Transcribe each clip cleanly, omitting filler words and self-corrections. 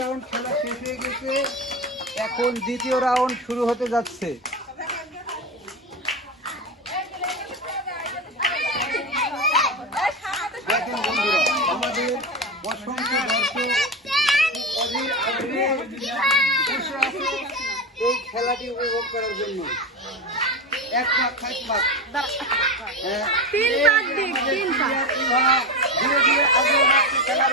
Round খেলা শেষ হয়ে গেছে, এখন দ্বিতীয় রাউন্ড শুরু হতে যাচ্ছে। দেখেন বন্ধুরা, আমাদের অসংখ্য দর্শক এই খেলাটি উপভোগ করার জন্য। এক পাক ধীরে ধীরে আগে খেলার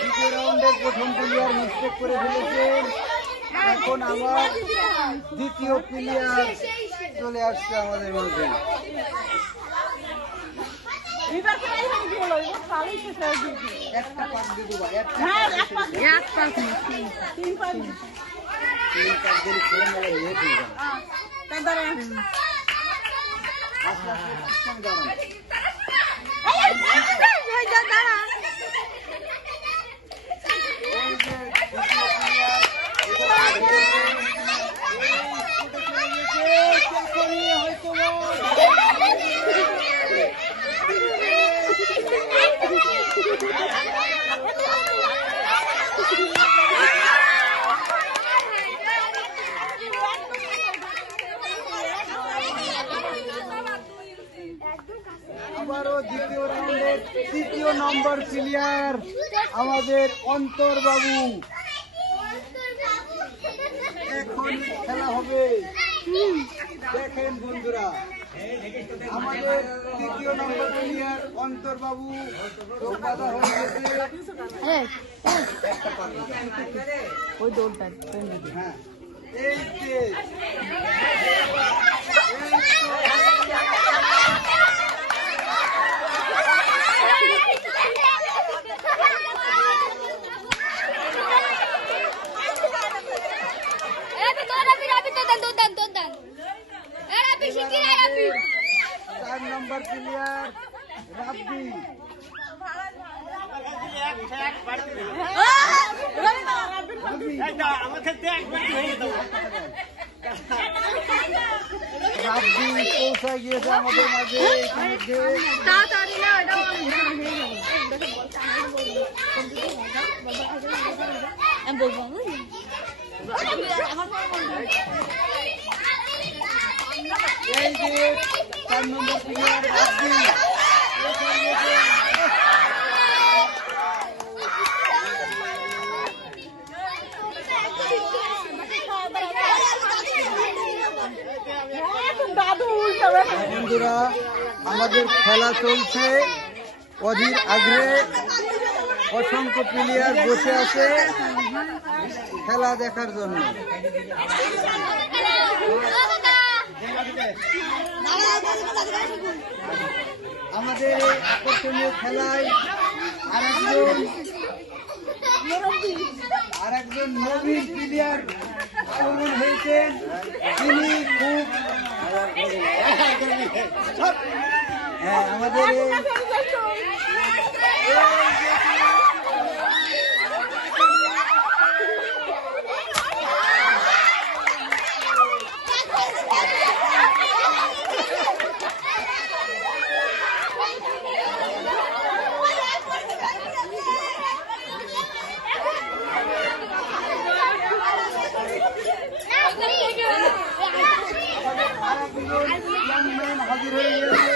দ্বিতীয় রাউন্ডের প্রথম প্লেয়ার মিস্টেক করে ফেলেছেন। এখন আমার দ্বিতীয় প্লেয়ার চলে আসছে আমাদের মধ্যে। একটা পাক দিয়ে দেবো, আবারও দ্বিতীয় রাউন্ডের তৃতীয় নম্বর প্লেয়ার আমাদের অন্তর বাবু। এখন খেলা হবে। দেখেন বন্ধুরা, আমাদের তৃতীয় নম্বর প্লেয়ার অন্তর বাবু ওই দৌড়টা হ্যাঁ এই যে চার নম্বর প্লেয়ার রাব্বি। রাব্বি পৌঁছায় গিয়েছে আমাদের মাঝে। এই যে 4 নম্বর প্লেয়ার রাব্বি। বন্ধুরা, আমাদের খেলা চলছে অধীর আগ্রহে। অসংখ্য প্লেয়ার বসে আছে খেলা দেখার জন্য। আমাদের এই আকর্ষণীয় খেলায় আরেকজন নবীন প্লেয়ার আগমন হয়েছেন। তিনি খুব আমাদের হাজির হয়ে গেছে।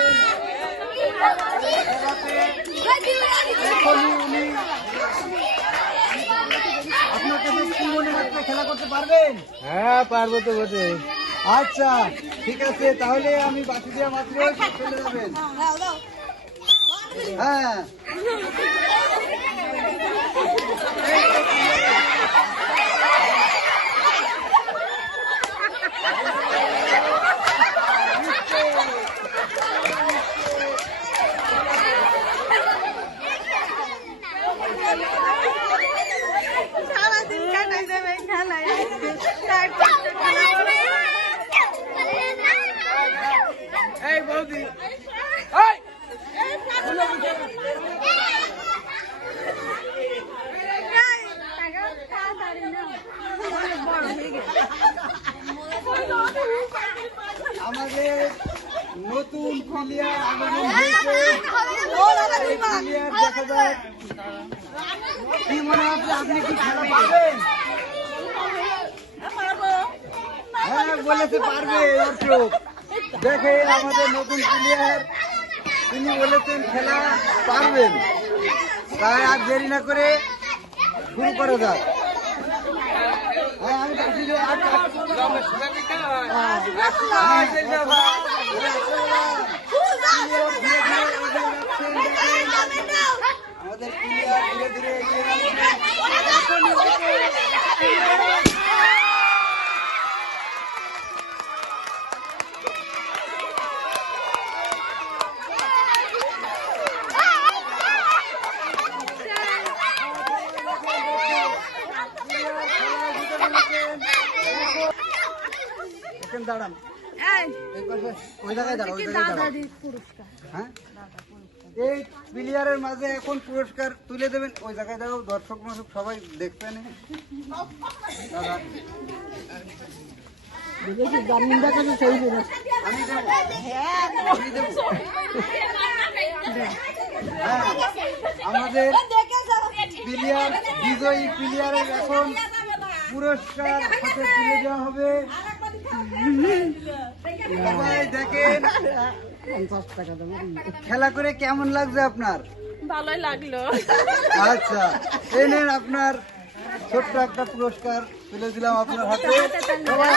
আপনার কাছে কি মনে হচ্ছে, খেলা করতে পারবেন? হ্যাঁ পারবো তো বটে। আচ্ছা ঠিক আছে, তাহলে আমি বাকি দেওয়া মাত্র চলে যাবেন। হ্যাঁ সারাদিন কাটাই যাবে খেলায়। এই বৌদি বড় হয়ে গেছে। দলের নতুন প্লেয়ার আগমন হয়েছে। এই প্লেয়ার দেখা যাক কি মনে হচ্ছে, আপনি কি খেলা পারবেন? হ্যাঁ বলেছে পারবে দর্শক। দেখে আমাদের নতুন প্লেয়ার, তিনি বলেছেন খেলা পারবেন। তাই আর দেরি না করে শুরু করা যাক। হ্যাঁ আমি কাশি দিয়ে আর আমাদের প্লেয়ার ধীরে ধীরে এগিয়ে দাঁড়ান, ওই জায়গায় দাঁড়ান, ওই জায়গায় দাঁড়ান। হ্যাঁ এই প্লেয়ারের মাঝে এখন পুরস্কার তুলে দেবেন, ওই জায়গায় দাঁড়াও, দর্শক মশক সবাই দেখবেন। দাদা আমি দেবো, আমি দেবো। হ্যাঁ আমাদের প্লেয়ার, বিজয়ী প্লেয়ারের এখন পুরস্কার হাতে তুলে দেওয়া হবে। সবাই দেখেন খেলা করে কেমন লাগছে আপনার? ভালোই লাগলো। আচ্ছা এই নেন আপনার ছোট্ট একটা পুরস্কার তুলে দিলাম আপনার হাতে। সবাই